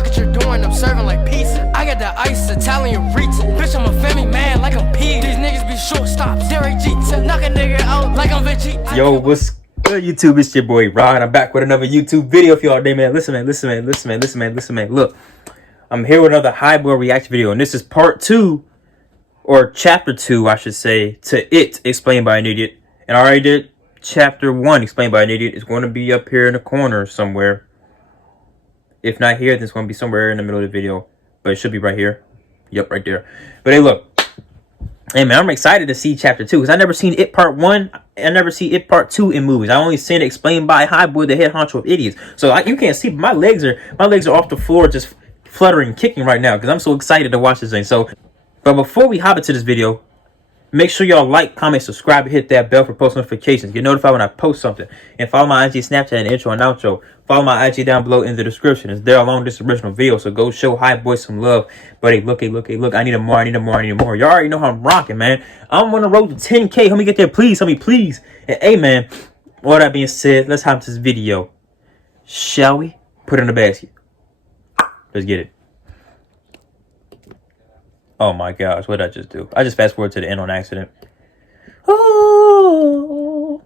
Look what you're doing, I'm serving like pizza. I got the ice, Italian reach. Bitch, I'm a family man like I'm P. These niggas be shortstops. Derek Jeter, knock a nigga out like I'm Veggie. Yo, what's good, YouTube? It's your boy Rod. I'm back with another YouTube video for y'all today, man. Listen, man. Look, I'm here with another High Boy reaction video, and this is part 2, or chapter 2, I should say, to It Explained by an Idiot. And I already did chapter 1 Explained by an Idiot. It's going to be up here in the corner somewhere. If not here, then it's going to be somewhere in the middle of the video. But it should be right here. Yep, right there. But hey, look. Hey, man, I'm excited to see chapter 2. Because I never seen It part 1. I never see It part 2 in movies. I only seen it explained by High Boy, the head honcho of idiots. So like, you can't see, but my legs are off the floor just fluttering, kicking right now. Because I'm so excited to watch this thing. So, but before we hop into this video, make sure y'all like, comment, subscribe, and hit that bell for post notifications. Get notified when I post something. And follow my IG, Snapchat, and intro and outro. Follow my IG down below in the description. It's there along this original video. So go show High Boy some love. But hey, look. I need more. Y'all already know how I'm rocking, man. I'm on the road to 10K. Help me get there, please. Help me, please. And hey, man, all that being said, let's hop into this video. Shall we? Put it in the basket. Let's get it. Oh my gosh, what did I just do? I just fast forward to the end on accident. Oh.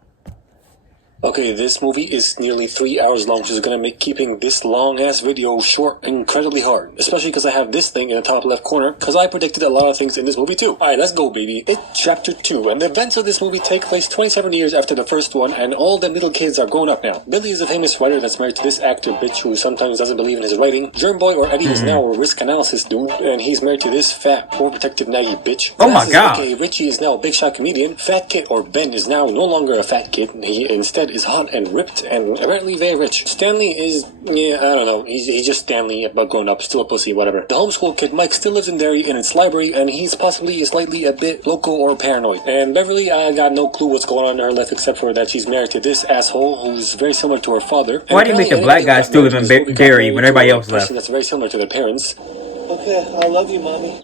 Okay, this movie is nearly 3 hours long, which is gonna make keeping this long-ass video short incredibly hard. Especially because I have this thing in the top left corner, because I predicted a lot of things in this movie too. Alright, let's go, baby. It's chapter 2, and the events of this movie take place 27 years after the first one, and all them little kids are grown up now. Billy is a famous writer that's married to this actor bitch who sometimes doesn't believe in his writing. Germ Boy, or Eddie, is now a risk analysis dude, and he's married to this fat, overprotective naggy bitch. Oh my god. Okay, Richie is now a big shot comedian. Fat Kid, or Ben, is now no longer a fat kid. He instead is hot and ripped and apparently very rich. Stanley is, yeah, I don't know. He's just Stanley, but grown up, still a pussy, whatever. The homeschool kid Mike still lives in Derry in its library, and he's possibly slightly a bit loco or paranoid. And Beverly, I got no clue what's going on in her life except for that she's married to this asshole who's very similar to her father. Why do you make a black guy still live in Derry when everybody else left? That's very similar to their parents. Okay, I love you, mommy.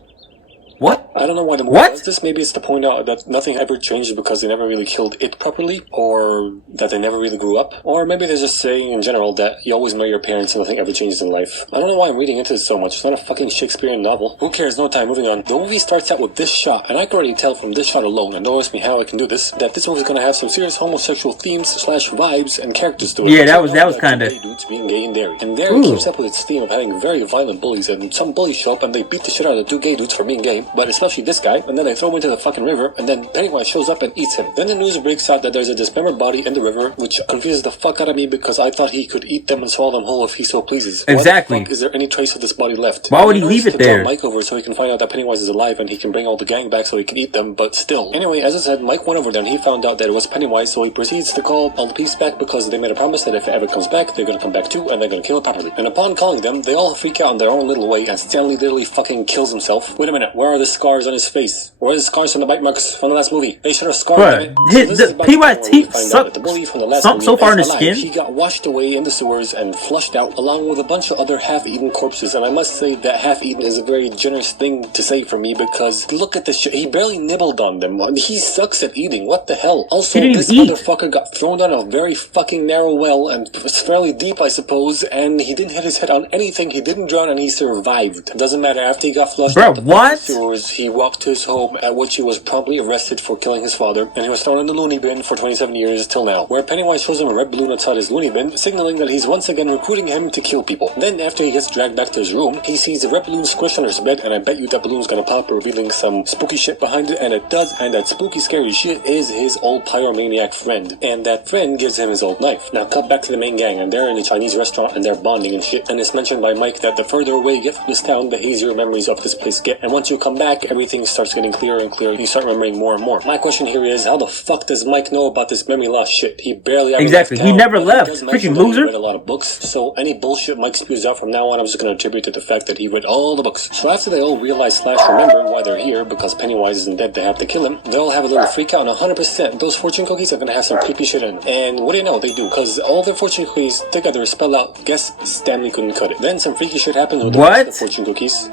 What? I don't know why the movie does this. Maybe it's to point out that nothing ever changed because they never really killed it properly, or that they never really grew up, or maybe they're just saying in general that you always marry your parents and nothing ever changes in life. I don't know why I'm reading into this so much. It's not a fucking Shakespearean novel. Who cares? No time. Moving on. The movie starts out with this shot, and I can already tell from this shot alone, and don't ask me how I can do this, that this movie's gonna have some serious homosexual themes / vibes and characters to it. Yeah, that was kind of dudes being gay in Derry. And Derry keeps up with its theme of having very violent bullies, and some bullies show up and they beat the shit out of the 2 gay dudes for being gay, but especially this guy. And then they throw him into the fucking river, and then Pennywise shows up and eats him. Then the news breaks out that there's a dismembered body in the river, which confuses the fuck out of me because I thought he could eat them and swallow them whole if he so pleases. Exactly. Why the fuck is there any trace of this body left? Why would he leave it there? Mike over so he can find out that Pennywise is alive and he can bring all the gang back so he can eat them, but still. Anyway, as I said, Mike went over there and he found out that it was Pennywise, so he proceeds to call all the police back because they made a promise that if it ever comes back, they're gonna come back too and they're gonna kill it properly. And upon calling them, they all freak out in their own little way and Stanley literally fucking kills himself. Wait a minute, where are the scars on his face? Where are the scars from the bite marks from the last movie? They should have scarred him. The Pennywise teeth sunk so far in his skin. He got washed away in the sewers and flushed out along with a bunch of other half-eaten corpses, and I must say that half-eaten is a very generous thing to say for me because look at this shit. He barely nibbled on them. He sucks at eating. What the hell? Also, this motherfucker got thrown down a very fucking narrow well, and it's fairly deep, I suppose, and he didn't hit his head on anything. He didn't drown, and he survived. It doesn't matter. After he got flushed out the sewers, he walked to his home, at which he was promptly arrested for killing his father, and he was thrown in the loony bin for 27 years till now, where Pennywise shows him a red balloon outside his loony bin, signaling that he's once again recruiting him to kill people. Then, after he gets dragged back to his room, he sees the red balloon squished under his bed, and I bet you that balloon's gonna pop, revealing some spooky shit behind it, and it does, and that spooky scary shit is his old pyromaniac friend, and that friend gives him his old knife. Now cut back to the main gang, and they're in a Chinese restaurant, and they're bonding and shit, and it's mentioned by Mike that the further away you get from this town, the hazier memories of this place get, and once you come back, everything starts getting clearer and clearer. You start remembering more and more. My question here is, how the fuck does Mike know about this memory loss shit? He barely ever left town. He never left. Freaking loser. He read a lot of books, so any bullshit Mike spews out from now on, I'm just gonna attribute to the fact that he read all the books. So after they all realize / remember why they're here, because Pennywise isn't dead, they have to kill him, they all have a little freak out, and 100% those fortune cookies are gonna have some creepy shit in. And what do you know? They do, because all their fortune cookies together spell out, guess Stanley couldn't cut it. Then some freaky shit happens with the rest of the fortune cookies.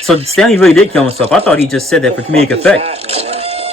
So Stanley really did kill himself. I thought he just said that for comedic effect.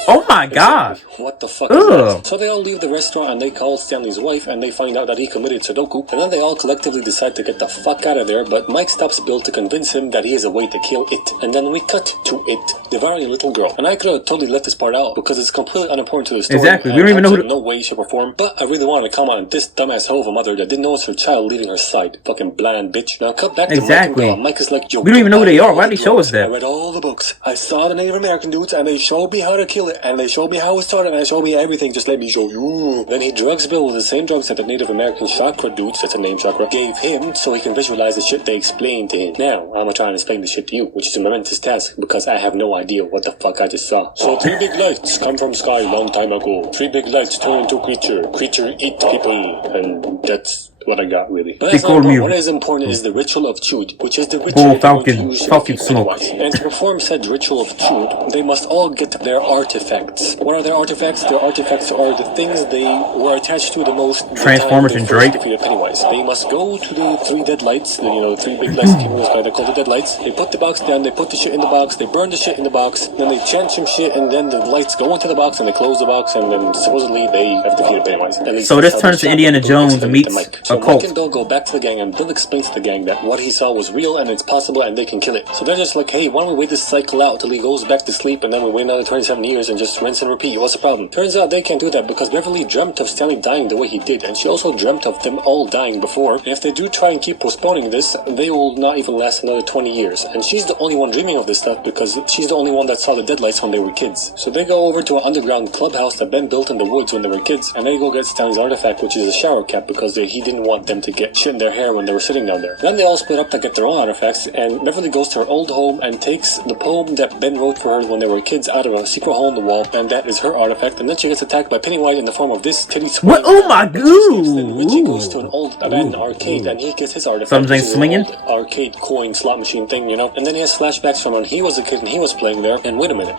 Oh my god. What the fuck is that? So they all leave the restaurant and they call Stanley's wife and they find out that he committed Sudoku. And then they all collectively decide to get the fuck out of there, but Mike stops Bill to convince him that he has a way to kill it. And then we cut to it devouring a little girl. And I could have totally left this part out because it's completely unimportant to the story. Exactly. We don't even know who. No way, shape, or form. But I really wanted to comment on this dumbass hoe of a mother that didn't notice her child leaving her side. Fucking bland bitch. Now cut back to Exactly. Mike and Bill. Mike is like, yo, We don't even know who they are. Why did they show us that? I read all the books. I saw the Native American dudes and they showed me how to kill it. And they showed me how it started and they showed me everything. Just let me show you. Then he drugs Bill with the same drugs that the Native American chakra dudes, that's a name chakra, gave him so he can visualize the shit they explained to him. Now, I'm gonna try and explain the shit to you, which is a momentous task because I have no idea what the fuck I just saw. So 3 big lights come from sky long time ago. 3 big lights turn into creature. Creature eat people. And that's what I got, really. But that's not important. What is important is the ritual of Chud, which is the ritual Falcon smoke. And to perform said ritual of Chud, they must all get their artifacts. What are their artifacts? Their artifacts are the things they were attached to the most. Transformers and Drake. Defeated Pennywise. They must go to the 3 dead lights, the 3 big lights, they're called the dead lights. They put the box down, they put the shit in the box, they burn the shit in the box, then they chant some shit, and then the lights go into the box, and they close the box, and then supposedly they have defeated Pennywise. So this turns to Indiana Jones and meets a cult. Mike and Bill go back to the gang, and Bill explains to the gang that what he saw was real, and it's possible, and they can kill it. So they're just like, hey, why don't we wait this cycle out till he goes back to sleep, and then we wait another 27 years and just rinse and repeat. What's the problem? Turns out they can't do that because Beverly dreamt of Stanley dying the way he did, and she also dreamt of them all dying before. And if they do try and keep postponing this, they will not even last another 20 years. And she's the only one dreaming of this stuff because she's the only one that saw the deadlights when they were kids. So they go over to an underground clubhouse that Ben built in the woods when they were kids, and they go get Stanley's artifact, which is a shower cap, because he didn't want them to get shit in their hair when they were sitting down there. Then they all split up to get their own artifacts, and Beverly goes to her old home and takes the poem that Ben wrote for her when they were kids out of a secret hole in the wall, and that is her artifact. And then she gets attacked by Pennywise in the form of this titty swing. What? Oh my god! Then Richie goes to an old abandoned arcade, and he gets his artifact. Something swinging? Arcade coin slot machine thing, And then he has flashbacks from when he was a kid and he was playing there. And wait a minute.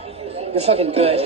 You're fucking good.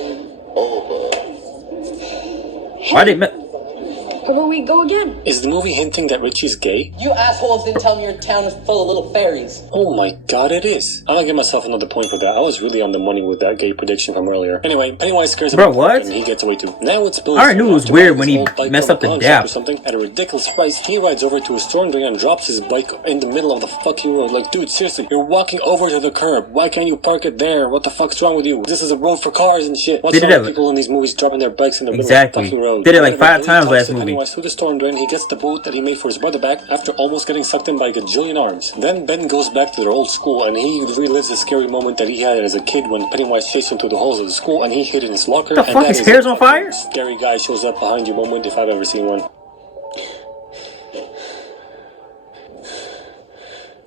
Why did How about we go again? Is the movie hinting that Richie's gay? You assholes didn't tell me your town is full of little fairies. Oh my god, it is. I'm gonna give myself another point for that. I was really on the money with that gay prediction from earlier. Anyway, Pennywise scares him. Bro, what? And he gets away too. Now it's Billy. I already knew it was weird when he messed up the dap. Or something. At a ridiculous price, he rides over to a storm drain and drops his bike in the middle of the fucking road. Like, dude, seriously, you're walking over to the curb. Why can't you park it there? What the fuck's wrong with you? This is a road for cars and shit. What's wrong with people in these movies dropping their bikes in the middle of the fucking road? Did it like 5 times last movie. Pennywise through the storm drain, he gets the boat that he made for his brother back after almost getting sucked in by a gajillion arms. Then Ben goes back to their old school and he relives the scary moment that he had as a kid when Pennywise chased him through the halls of the school and he hid in his locker. The fuck, his hair's on fire? Scary guy shows up behind you moment if I've ever seen one.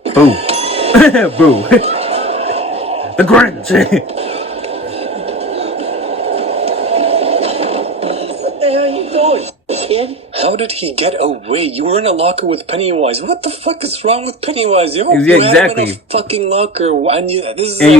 Boo. Boo. The Grinch. What the hell are you doing, kid? How did he get away? You were in a locker with Pennywise. What the fuck is wrong with Pennywise? You Yeah, had exactly. him in a fucking locker, and you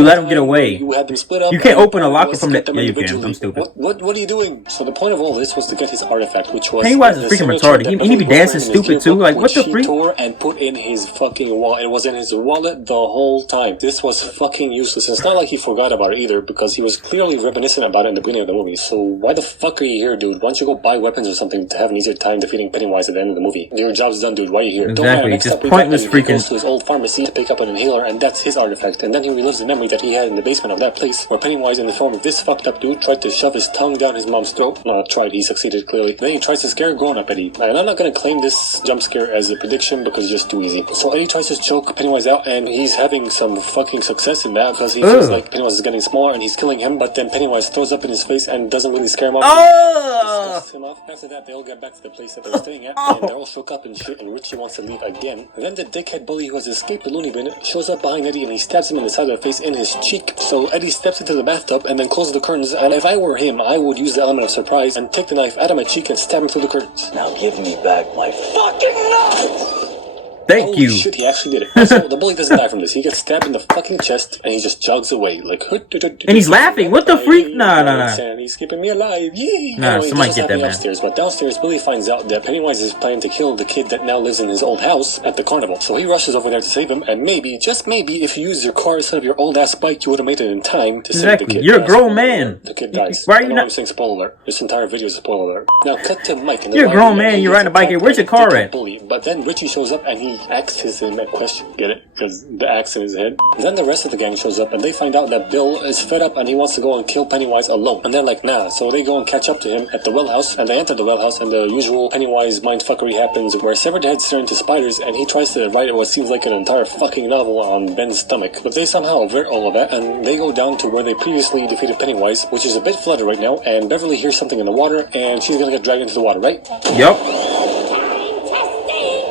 let him get away. You had them split up. You can't and open a locker from get the. them Yeah, you can. individually. I'm stupid. What are you doing? So the point of all this was to get his artifact, which was Pennywise is the freaking signature retarded. that He be Beverly dancing was wearing in stupid his too. Like, yearbook, what the which he freak? tore and put in his fucking wallet. It was in his wallet the whole time. This was fucking useless. It's not like he forgot about it either, because he was clearly reminiscent about it in the beginning of the movie. So why the fuck are you here, dude? Why don't you go buy weapons or something to have an easier time defeating Pennywise at the end of the movie? Your job's done, dude. Why are you here? Don't Exactly. matter. Next Just up, we pointless got Eddie. He freaking- goes to his old pharmacy to pick up an inhaler, and that's his artifact. And then he relives the memory that he had in the basement of that place, where Pennywise, in the form of this fucked up dude, tried to shove his tongue down his mom's throat. No, tried. He succeeded, clearly. Then he tries to scare grown-up Eddie. And I'm not gonna claim this jump scare as a prediction because it's just too easy. So Eddie tries to choke Pennywise out, and he's having some fucking success in that because he feels like Pennywise is getting smaller and he's killing him, but then Pennywise throws up in his face and doesn't really scare him off. Him off. After that, they all get back to the place that they were staying at, and they're all shook up and shit, and Richie wants to leave again. Then the dickhead bully who has escaped the loony bin shows up behind Eddie and he stabs him in the side of the face in his cheek. So Eddie steps into the bathtub and then closes the curtains, and if I were him, I would use the element of surprise and take the knife out of my cheek and stab him through the curtains. Now give me back my fucking knife! Thank you. Shit, he actually did it. Also, the bully doesn't die from this. He gets stabbed in the fucking chest and he just jogs away. Like, and he's laughing. What the freak? Nah. And he's keeping me alive. Yay! Nah, anyway, somebody get that man. Upstairs, but downstairs, Billy finds out that Pennywise is planning to kill the kid that now lives in his old house at the carnival. So he rushes over there to save him, and maybe, just maybe, if you use your car instead of your old ass bike, you would have made it in time to save the kid. You're a grown man. The kid dies. Why are you not? I'm saying spoiler alert. This entire video is a spoiler alert. Now cut to Mike. And you're a grown man. You're riding a bike here. Where's your car at? Bully. But then Richie shows up and he asks him a question. Get it? Because the axe in his head. Then the rest of the gang shows up and they find out that Bill is fed up and he wants to go and kill Pennywise alone. And they're like, nah. So they go and catch up to him at the well house, and they enter the well house, and the usual Pennywise mindfuckery happens where severed heads turn into spiders, and he tries to write what seems like an entire fucking novel on Ben's stomach. But they somehow avert all of that, and they go down to where they previously defeated Pennywise, which is a bit flooded right now, and Beverly hears something in the water, and she's gonna get dragged into the water, right?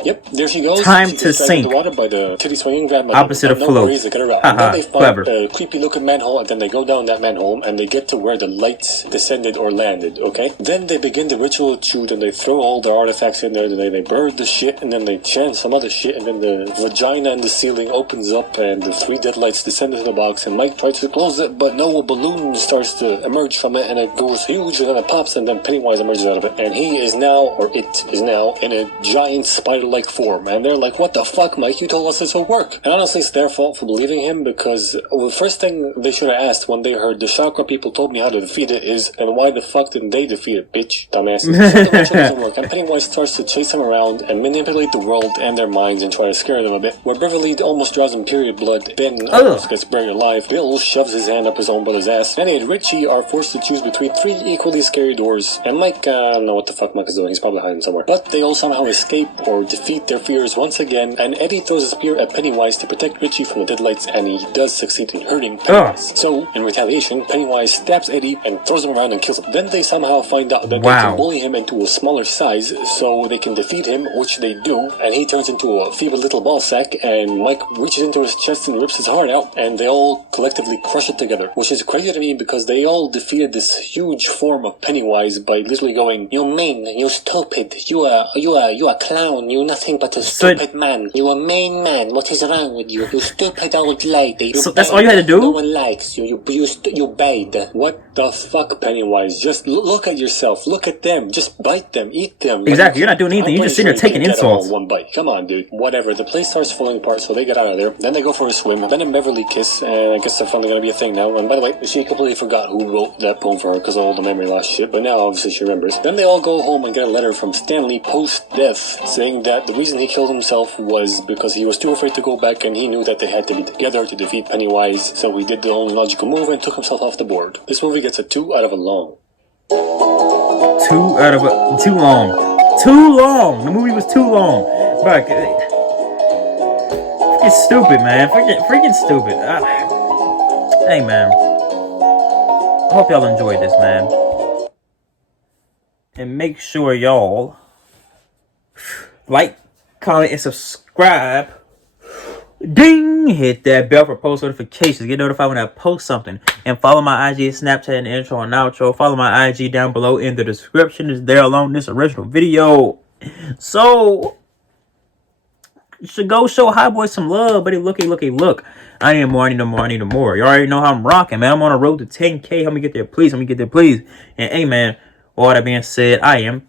Yep, there she goes. Time she to sink. The water by the titty swinging grandmother. Opposite of float. To get her out. And then they find Clever. a creepy looking manhole, and then they go down that manhole, and they get to where the lights descended or landed, okay? Then they begin the ritual chute, and they throw all their artifacts in there, and they burn the shit, and then they chant some other shit, and then the vagina in the ceiling opens up, and the 3 dead lights descend into the box, and Mike tries to close it, but no, a balloon starts to emerge from it, and it goes huge, and then it pops, and then Pennywise emerges out of it, and he is now, or it is now, in a giant spider-like form, and they're like, what the fuck, Mike? You told us this will work. And honestly, it's their fault for believing him, because the first thing they should have asked when they heard the chakra people told me how to defeat it is, and why the fuck didn't they defeat it, bitch? Dumbasses. So the ritual doesn't work, and Pennywise starts to chase them around and manipulate the world and their minds and try to scare them a bit. Where Beverly almost draws in period blood, Ben almost gets buried alive, Bill shoves his hand up his own brother's ass, and Eddie and Richie are forced to choose between 3 equally scary doors. And Mike, I don't know what the fuck Mike is doing, he's probably hiding somewhere. But they all somehow escape or defeat their fears once again, and Eddie throws a spear at Pennywise to protect Richie from the deadlights, and he does succeed in hurting Pennywise. So, in retaliation, Pennywise stabs Eddie and throws him around and kills him. Then they somehow find out that they can bully him into a smaller size, so they can defeat him, which they do, and he turns into a feeble little ball sack, and Mike reaches into his chest and rips his heart out, and they all collectively crush it together, which is crazy to me because they all defeated this huge form of Pennywise by literally going, you mean, you stupid, you a clown, you nothing but a stupid man, you a mean man, what is wrong with you, you stupid old lady, so that's all you had to do? No one likes you, you bad. What the fuck, Pennywise? Just look at yourself, look at them, just bite them, eat them. Exactly, you're not doing anything, you're just sitting there taking insults. One bite, come on dude, whatever, the place starts falling apart, so they get out of there, then they go for a swim, Ben and Beverly kiss, and I guess they're finally gonna be a thing now, and by the way, she completely forgot who wrote that poem for her because of all the memory loss shit, but now obviously she remembers. Then they all go home and get a letter from Stanley post-death, saying that the reason he killed himself was because he was too afraid to go back and he knew that they had to be together to defeat Pennywise, so he did the only logical move and took himself off the board. This movie gets a 2 out of a long. 2 out of a... Too long. Too long! The movie was too long. But... It's stupid, man. Freaking stupid. Hey, man. I hope y'all enjoyed this, man. And make sure y'all like, comment, and subscribe. Ding! Hit that bell for post notifications. Get notified when I post something. And follow my IG, Snapchat, and intro and outro. Follow my IG down below in the description. It's there along this original video. So, you should go show High Boy some love, buddy. Look. I need more. You already know how I'm rocking, man. I'm on a road to 10K. Help me get there, please. And hey, man, all that being said, I am...